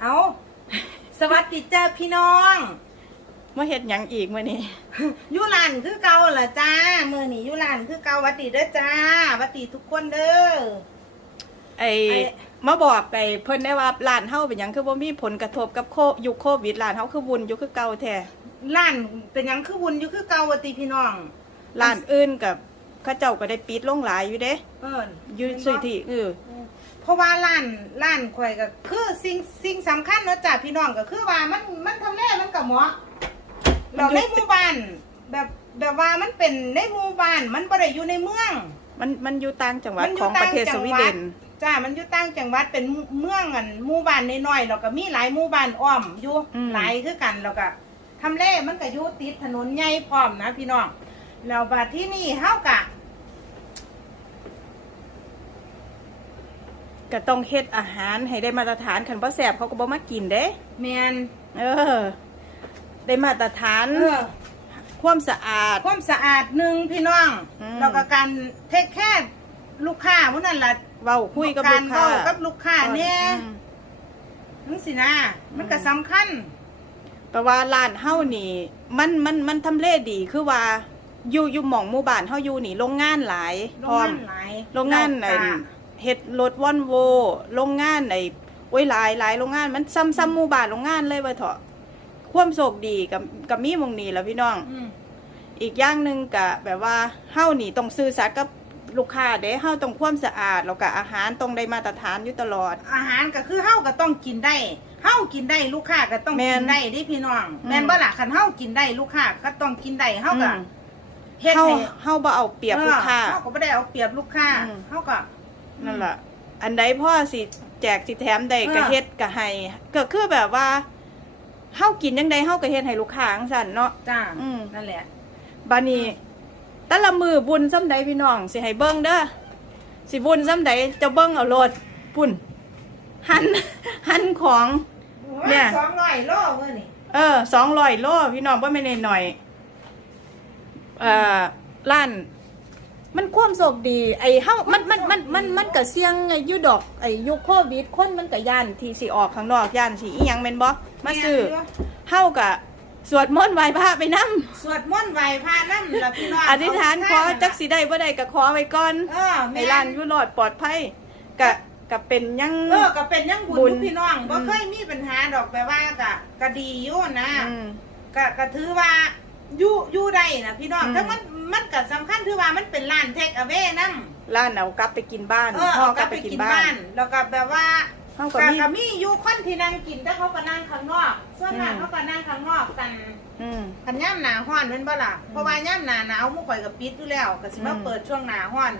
เอาสวัสดีจ้าพี่น้องมาเฮ็ดหยังอีกมื้อนี้อยุลานคือเก่าเหรอจ้ามือนี้อยุลานคือเก่าหวัดดีเด้อจ้าหวัดดีทุกคนเด้อไอ้ไอ้ มาบอกไอ้เพิ่นได้ว่าร้านเฮาเป็นหยังคือบ่มีผลกระทบกับโคยุคโควิดร้านเฮาคือวุ่นอยู่คือเก่าแท้ล้านเป็นหยังคือวุ่นอยู่คือเก่าหวัดดีพี่น้อง ร้านอื่นกับเขาเจ้าก็ได้ปิดลงหลายอยู่เด้ เอออยู่สุยที่เออ เพราะว่าล้านล้านข่อยก็คือสิ่งสิ่งสำคัญเนาะจ้าพี่น้องก็คือว่ามันมันทำแน่มันกับเหมาะเราในหมู่บ้านแบบแบบว่ามันเป็นในหมู่บ้านมันบ่ได้อยู่ในเมือง มันมันอยู่ต่างจังหวัดมันอขยู่องประเทศต่างจัสงหวัดวีเดน จ้า มันอยู่ต่างจังหวัดเป็นเมืองอันหมู่บ้านน้อยๆแล้วก็มีหลายหมู่บ้านอ้อมอยู่หลายคือกันแล้วก็ทำเลมันก็อยู่ติดถนนใหญ่พร้อมนะพี่น้องแล้วบัดที่นี่เฮากะ ก็ต้องเฮ็ดอาหารให้ได้มาตรฐานคันบ่แซ่บเขาก็บ่มากินเด้ แมนเออ ได้มาตรฐานเออความสะอาด ความสะอาดหนึ่งพี่น้องอืม แล้วก็การเทคแค่ลูกค้าพวกนั้นล่ะเว้าคุยกับลูกค้ารเว้กับลูกค้าเนี่ยอืม นั่นสินะมันก็สำคัญ แปลว่าร้านเฮานี่ มันมันมันทำเลดีคือว่าอยู่อยู่หม่องหมู่บ้านเฮาอยู่นี่โรงงานหลายโรพร้องงามนหลายโรงงานแล้วไอ้ก็ เฮ็ดรถวอนโวโรงงานไอ้โอ้ยหลายหลายโรงงานมันซ้ำซ้ำหมู่บ้านโรงงานเลยว่าเถอะความโชคดีกับกับมีหมองนี้แหล้วพี่น้อง อืมอีกอย่างหนึ่งกะแบบว่าเฮานี่ต้องซื่อสัตย์กับลูกค้าเด้เฮาต้องความสะอาดแล้วก็อาหารต้องได้มาตรฐานอยู่ตลอด อาหารก็คือเฮาก็ต้องกินได้เฮากินได้ลูกค้าก็ต้องแม่กินนได้เดิพี่น้องอืมแม่นบ่ล่ะคันเฮากินได้ลูกค้าก็ต้องกินได้เฮาก็อืมเฮ็ดเฮาให้เฮาบ่เอาเปรียบลูกค้า เออเฮาก็บ่ได้เอาเปรียบลูกค้าอืม เฮาก็ นั่นล่ะ อันใดพ่อสิแจกสิแถมได้เออก็เฮ็ดก็ให้ก็คือแบบว่าเฮากินจังไดเฮาก็เฮ็ดให้ลูกค้าจังซั่นเนาะจ้าอืมนั่นแหละบัดนี้แต่ละมือบุญซ้ำใดพี่น้องสิให้เบิ่งเด้อสิบุญซ้ำใดจะเบิ่งเอาโลดปุ่นหันหันของเนี่ย200โลเมื่อนี่เออสองร้อยโลพี่น้องว่าไม่นหน่อยๆเอ่อล้าน มันความโศกดีไอ้เฮามันมันมันมันมันก็เสี่ยงไอ้อยุดอกไอ้ยุคโควิดคนมันก็ย่านที่สิออกข้างนอกย่านสิอีหยังแม่นบ่มาซื้อเฮาก็สวดมนต์ไหว้พระไปนำสวดมนต์ไหว้พระนำล่ะพี่น้องอธิษฐานขอจักสิได้บ่ได้ก็ขอไว้ก่อนเออแม่ให้ร้านอยู่รอดปลอดภัยก็ก็เป็นหยังเออก็เป็นยังบุญบุญอยู่พี่น้องบ่อืมเคยมีปัญหาดอกแปลว่าก็ก็ดีอยู่นะอืมก็ก็ถือว่า อยู่อยู่ได้นะพี่น้องอืมแต่มันมันก็สำคัญถือว่ามันเป็นร้านเทคเอา a y นำร้านเอากลับไปกินบ้านเออพ่อเอากกลัลับบไปไปกินกินบ้าบ้านนแล้วก็แบบว่าเฮาก็ก็มี ก็มีอยู่คนที่นั่งกินแต่เขาก็นั่งข้างนอก ส่วนมากอืม เขาก็นั่งข้างนอกกัน อืม คันย่ำหนาห้อนเป็นบ่ล่ะ เพราะว่าย่ำหนาหนาวหมู่ข่อยก็ปิดอยู่แล้วก็สิมาอืม เปิดช่วงหนาห้อน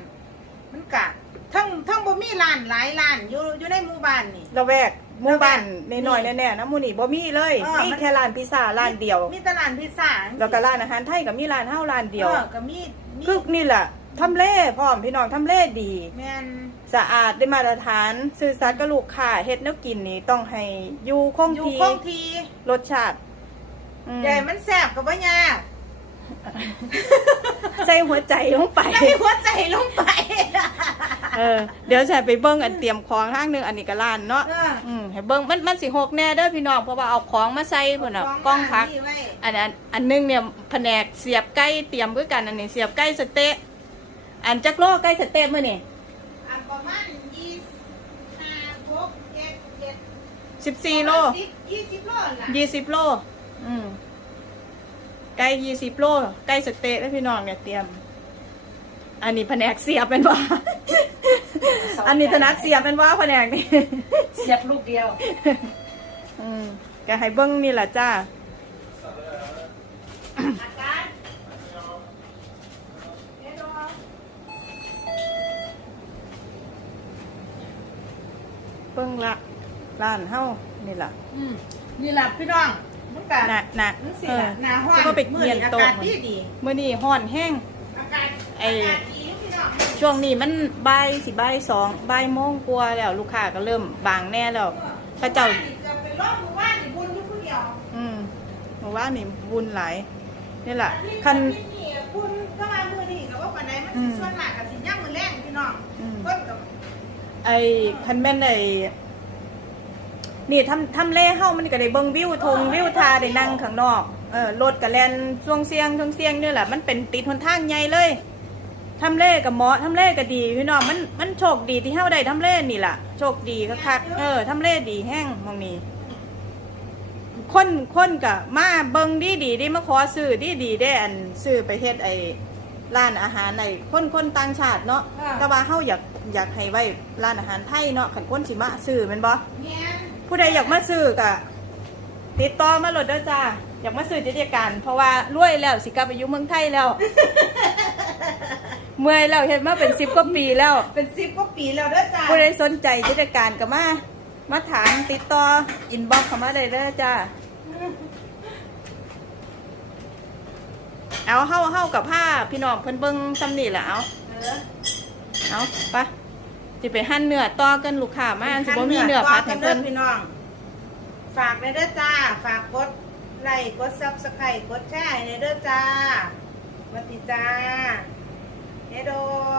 มันกะทั้งทั้งบ่มีร้านหลายร้านอยู่อยู่ในหมู่บ้านนี่ละแวก หมู่บ้านละแวกน้อยๆแน่ๆนะหมู่นี่บ่มีเลยเออมีมัน แค่ร้านพิซซ่าร้านเดียว มีแต่ร้านพิซซ่าแล้วก็ร้านอาหารไทยก็มีร้านเฮาร้านเดียว ออก็มีมีคือนี่แหละทำเลพร้อมพี่น้องทำเลดี แม่นสะอาดได้มาตรฐานซื่อสัตย์กับลูกค้าเฮ็ดแนวกินนี่ต้องให้อยู่คงอยู่ที่คงทีรสชาติอืมใหญ่มันแซ่บก็บ่ยากใส่หัวใจลงไป ใส่หัวใจลงไป เออเดี๋ยวจะไปเบิ่งอันเตรียมของทางหนึงอันนี้ก็ร้านเนาะเอออืมให้เบิ่งมันมันสิหกแน่เด้อพี่น้องเพราะว่าเอาของมาใส่พุ่นน่ะกล้องพัก นี่ไว้อันอันอันหนึงเนี่ยแผนกเสียบไก่เตรียมคือกันอันนี้เสียบไก่สะเต๊ะอันจักโลไก่สะเต๊ะมื้อนี่อันประมาณยี่ห้าหกเจ็ดเจ็ดสิบสี่โล สิบยี่สิบโลล่ะยี่สิบโล อืมไก่ยี่สิบโลไก่สะเต๊ะแล้วพี่น้องเนี่ยเตรียม อันนี้แผนกเสียบเป็นว่า อันนี้ถนัดเสียบเป็นว่าแผนกนี่เสียบลูกเดียวอืมก็ให้เบิ้งนี่แหละจ้าอาการเดี๋ยวรอเบิ้งละร้านเฮานี่ล่ะอืมนี่แหละพี่น้องมันกัน่ะน่ะมันสิเออล่ะหนาห้อนแล้วก็ไปมื้เกียนอาโต๊ะกาศดีดีเมื่อนี้ห้อนแห้งอากาศไอ้ ช่วงนี้มันบ่ายสิบ่ายสองบ่ายโมงกว่าแล้วลูกค้าก็เริ่มบางแน่แล้วพระเจ้าจะเป็นรอบหมู่บ้านนี่บุญอยู่ผู้เดียวอืมเพราะว่านี่บุญหลายนี่แหละที่คันที่นี่คุณก็มามือนี่ก็ว่าปานใดมันอืสิมส่วนหลักกับสิย่างมือแรงพี่น้องอืมเพิ่นกับไอ้คันแม่นไอ้นี่ทำทำเลเฮามันก็ได้เบิ่งวิวทงวิวทาได้นั่งข้างนอกเออรถก็แล่นช่วงเสียงช่วงเสียงนี่แหละมันเป็นติดหนทางใหญ่เลย ทำเลก็เหมาะทำเลก็ดีพี่น้องมันมันโชคดีที่เฮาได้ทำเลนี่ล่ะโชคดีคักๆเออทำเลดีแห้งหมองนี้คนคนก็มาเบิ่งดีดีดีมาขอซื้อดีดีได้อันซื้อไปเฮ็ดไอ้ร้านอาหารไอ้คนคนต่างชาติเนาะอ่าแต่ว่าเฮาอยากอยากให้ไว้ร้านอาหารไทยเนาะคันคนสิมาซื้อแม่นบ่แม่นผู้ใดอยากมาซื้อก็ติดต่อมาโลดเด้อจ้าอยากมาซื้อกิจการ เพราะว่ารวยแล้วสิกลับไปอยู่เมืองไทยแล้ว เมื่อยแล้วเฮ็ดมาเป็น10กว่าปีแล้วเป็นสิบกว่าปีแล้วเด้อจ้าผู้ใดสนใจกิจการก็มา มาถามติดต่ออินบ็อกเข้ามาได้เลยจ้าเอาเฮาเฮากับผ้าพี่น้องเพิ่นเบิ่งซ้ำนี่แหละเอาเออเอาไปะสิไปหั่นเนื้อต่อกันลูกค้ามาสิบ่มีเนื้อผัดให้เด้เพิ่อนพี่น้อง ฝากในเด้อจ้า ฝากกดไลค์กดซับสไครต์กดแชร์ในเด้อจ้าสวัสดีจ้า เฮโด